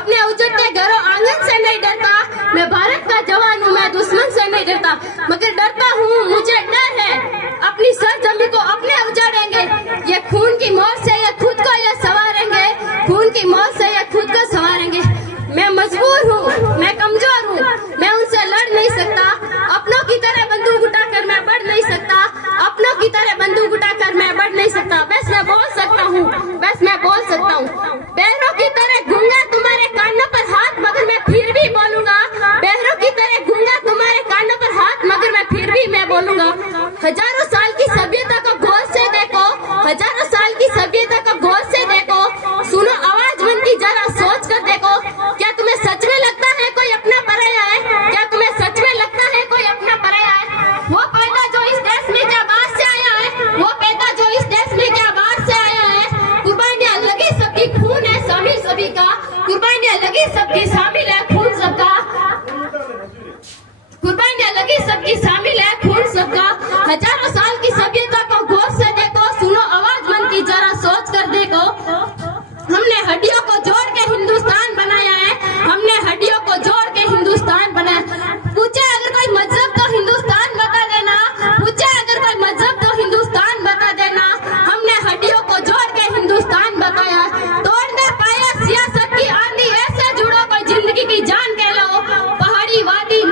अपने उजड़ते घरों आंगन से नहीं डरता। मैं भारत का जवान हूँ, मैं दुश्मन से नहीं डरता, मगर डरता हूँ, मुझे डर है अपनी सरजमी को अपने उजाड़ेंगे। ये खून की मौत से ये खुद को ये संवारेंगे, खून की मौत से ये खुद को संवारेंगे। मैं मजबूर हूँ, मैं कमजोर हूँ, मैं उनसे लड़ नहीं सकता। अपनों की तरह बंदूक उठाकर मैं बढ़ नहीं सकता, अपनों की तरह बंदूक उठाकर मैं बढ़ नहीं सकता। बस मैं बोल सकता हूँ, बस मैं बोल सकता हूँ। बहरों की तरह गूंगा तुम्हारे कानों पर हाथ, मगर मैं फिर भी बोलूंगा। बहरों की तरह गूंगा तुम्हारे कानों पर हाथ, मगर मैं फिर भी मैं बोलूंगा। हजारों साल की सभ्यता को गौर से देखो, हजारों साल की सभ्यता को गौर से देखो। सुनो आवाज मन की, जरा सोच कर देखो। क्या तुम्हें सच में लगता है कोई अपना पराया है? क्या तुम्हें सच में लगता है कोई अपना पराया है? वो पैदा जो इस देश में क्या बाहर से आया है, वो पैदा जो इस देश में क्या बाहर से आया है। कुर्बानियां लगी सबकी, खून है शामिल सभी का, कुर्बानियां लगी सबकी शामिल है खून सबका, कुर्बानियां लगी सबकी शामिल है खून सबका। हजारों साल की सभ्यता को गौर से देखो, सुनो आवाज मन की, जरा सोच कर देखो। हमने हड्डियों को जोड़ के हिंदुस्तान बनाया है, हमने हड्डियों को जोड़ के हिंदुस्तान बनाया। पूछे अगर कोई मजहब तो हिंदुस्तान बता देना, पूछे अगर कोई मजहब तो हिंदुस्तान बता देना। हमने हड्डियों को जोड़ के हिंदुस्तान बताया। तोड़ने पाया सियासत की आंधी, ऐसे जुड़ो कोई जिंदगी की जान कह लो। पहाड़ी वादी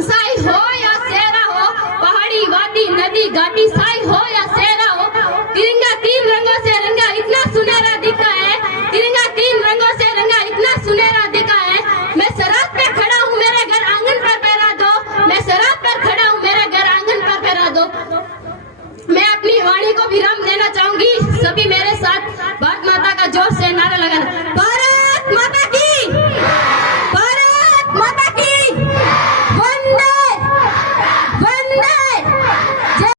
साई हो या सेरा हो, पहाड़ी वादी नदी घाटी साई हो या सेरा हो, तिरंगा तीन रंगों से रंगा इतना सुनहरा दिखा है, तिरंगा तीन रंगों से रंगा इतना सुनहरा दिखा है। मैं सरात पे खड़ा हूँ, मेरे घर आंगन पर पहरा दो, मैं सरात पर खड़ा हूँ, मेरे घर आंगन पर पहरा दो। मैं अपनी वाणी को विराम देना चाहूंगी, सभी मेरे साथ